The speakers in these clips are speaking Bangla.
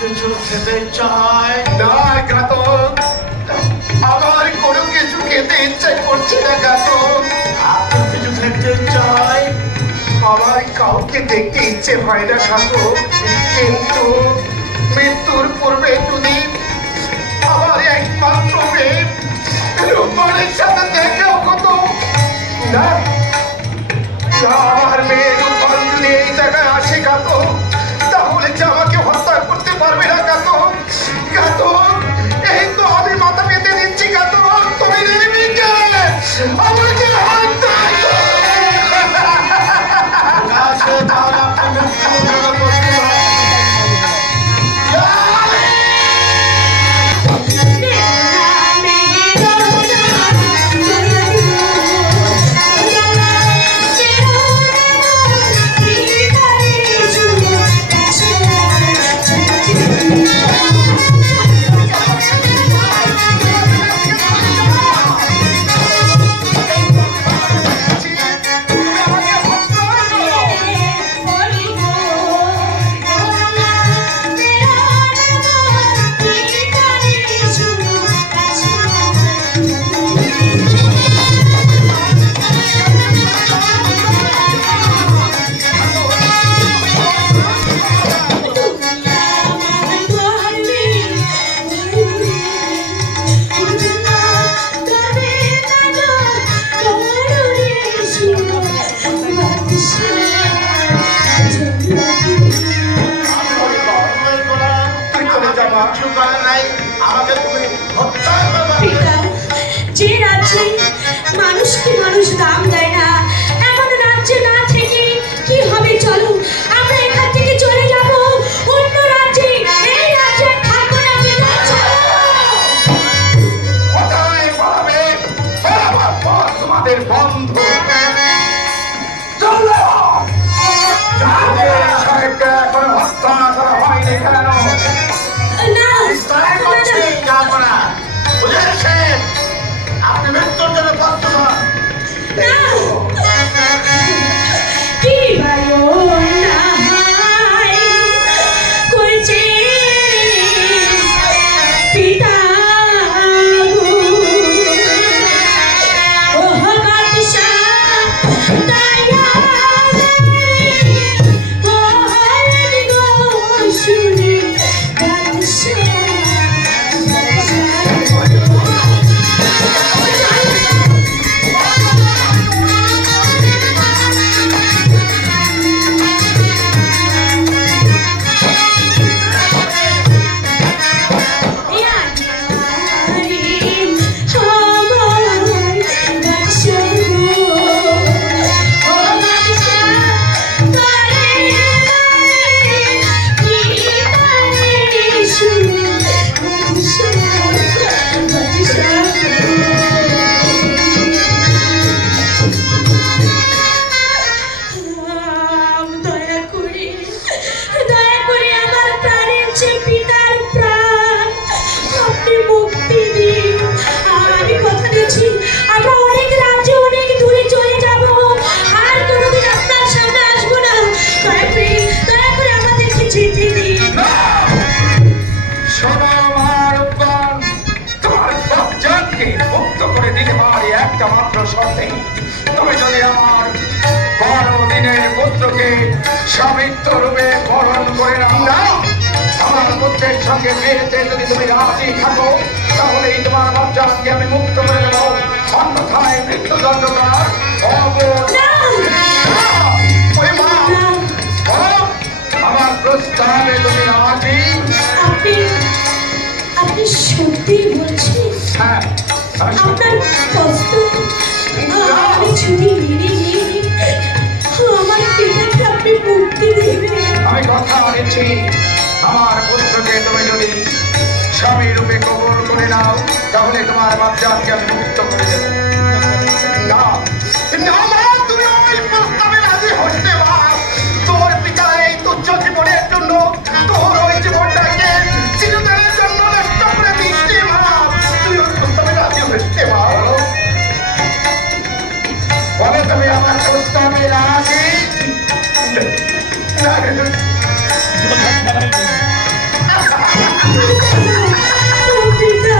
কিছু খেতে চাই না ঘাতক, আমার কোনো কিছু খেতে ইচ্ছে করছে না ঘাতক। আপনার কিছু খেতে চাই, আমার কাউকে দেখতে ইচ্ছে হয় না ঘাতক, কিন্তু মৃত্যুর পূর্বে যদি আমার একমাত্র মেয়ে রূপারের সাথে দেখা হতো না, আমার মেয়ে রূপার যদি এই জায়গায় আসে ঘাতক, তাহলে যে আমাকে হত্যা করতে পারবে না ঘাতক। ঘাতক, এই তো আমি মাথা পেতে দিচ্ছি ঘাতক, তুমি নির্বিকে আমাকে হত্যা মানুষকে মানুষ দাম দেয় না, এমন রাজ্যে না থেকে কি হবে? চলো আমরা এখান থেকে চলে যাব অন্য রাজ্যে, এই রাজ্যে থাকবো না। কোথায় পাবে তোমাদের বন্ধু? সাহেবকে এখন হত্যা করা হয়নি কেন? আপনি মৃত্যুর জন্য প্রস্তুত হন। তুমি যদি আমার বড়দিনের পুত্রকে স্বামিত্ব রূপে বরণ করে নাও, আমার পুত্রের সঙ্গে বিয়েতে যদি তুমি রাজি থাকো, তাহলেই তোমার বাচ্চাকে আমি মুক্ত করে দেবো, অন্যথায় মৃত্যুদণ্ড করার আমার প্রস্তাবে তুমি রাজি? আপনি সত্যি বলছেন? হ্যাঁ, আপনার কষ্ট আমি যদি মেনে নিই, আমার পিতাকে আপনি মুক্তি দেবেন। আমি কথা দিচ্ছি, আমার পুত্রকে তুমি যদি স্বামী রূপে কবুল করে নাও, তাহলে তোমার বাচ্চাকে আমি মুক্ত করে দেবো। না, তুমি ওই তবে তুমি আমার প্রস্তাবে রাজি? পিতা,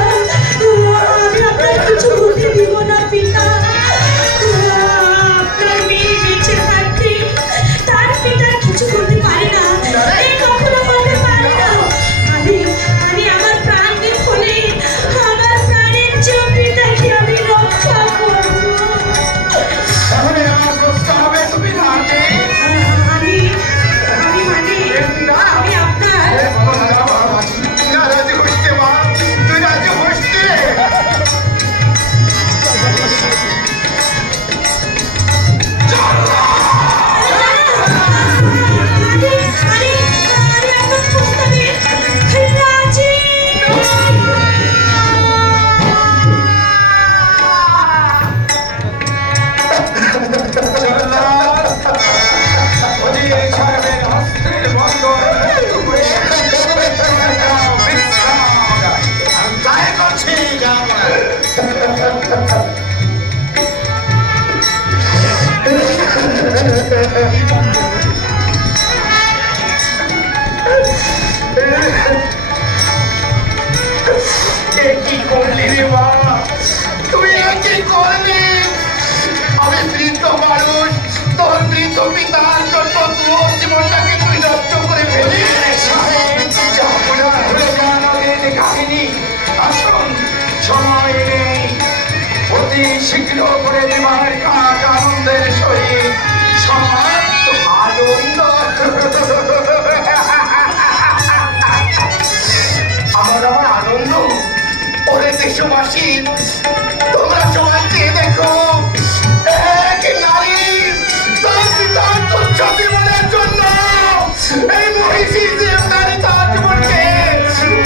আমি আপনার কিছু বলতে দিব না পিতা। আপনার মেয়ে বেঁচে থাকতে তার পিতা কিছু করতে পারে না, এই কখনো করতে পারে না। আমি আমার প্রাণকে খুলে আমার প্রাণের চেয়েও পিতাকে আমি রক্ষা করবো। তাহলে আমার প্রস্তাবে তুমি রাজি? আমি মানে আমি আপনার না রাজি হইতে মা, তুই রাজি হইতে। কি করলি রে মা, তুই কি করলি? আমি বৃদ্ধ মানুষ, তোর বৃদ্ধ পিতার জন্য তোর জীবনটাকে তুই নষ্ট করে ফেলি। কাহিনী আসুন, সময় নেই, অতি শীঘ্র করে দেবার কাজ আনন্দের সহিত সমাপ্ত। আনন্দ আমার আনন্দ। ওরে দেশবাসী, তোমরা সবাই চেয়ে দেখো, এক নারী তার পিতার তুচ্ছ জীবনের জন্য এই মহিষী যে নারী তার জীবনকে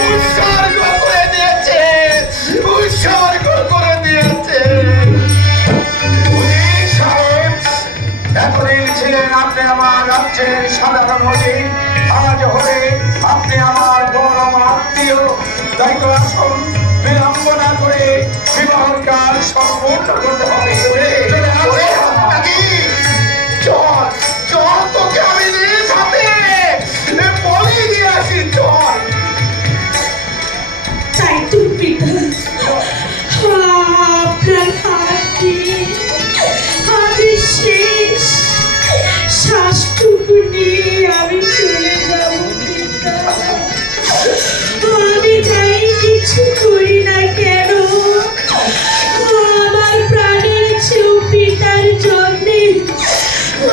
উৎসর্গ করে দিয়েছে, উৎসর্গ করে দিয়েছে। পুলিশ সাহেব, এতদিন ছিলেন আপনি আমার রাজ্যের সাধারণ মন্ত্রী, আজ হলে আপনি আমার গৌরব আত্মীয়। তাই তো আসুন, বিলম্ব না করে বিবাহের কাজ সম্পূর্ণ করতে হবে। চল চল, তোকে আমি নিয়ে সাথে বলি দিয়ে আসি, চল। তাই তো পিতা, আপনার হাত দিয়ে আমি শেষ শ্বাসটুকু নিয়ে আমি চলে যাব পিতা। আমি যাই কিছু করি না কেন, আমার প্রাণের চেয়েও পিতার জন্যে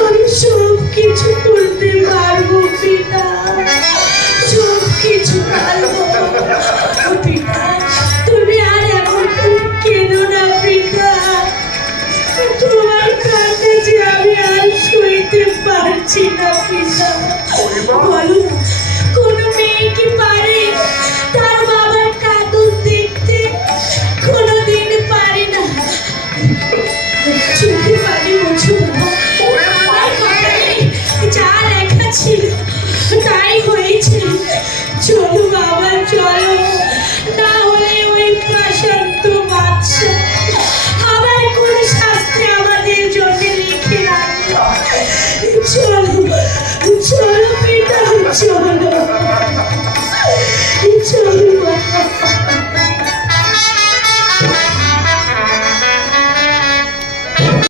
আমি সব কিছু করতে পারবো পিতা, সব কিছু পারবো। পিতা, তুমি আর এখন কেঁদো না পিতা, তোমার কাছে যে আমি আর সইতে পারছি না পিতা। বলো, কোন মেয়ে কি পারে তার বাবার কাঁদন দেখতে? কোনোদিন পারে না। চোখে পানি মুছো, আমার কপালে যা লেখা ছিল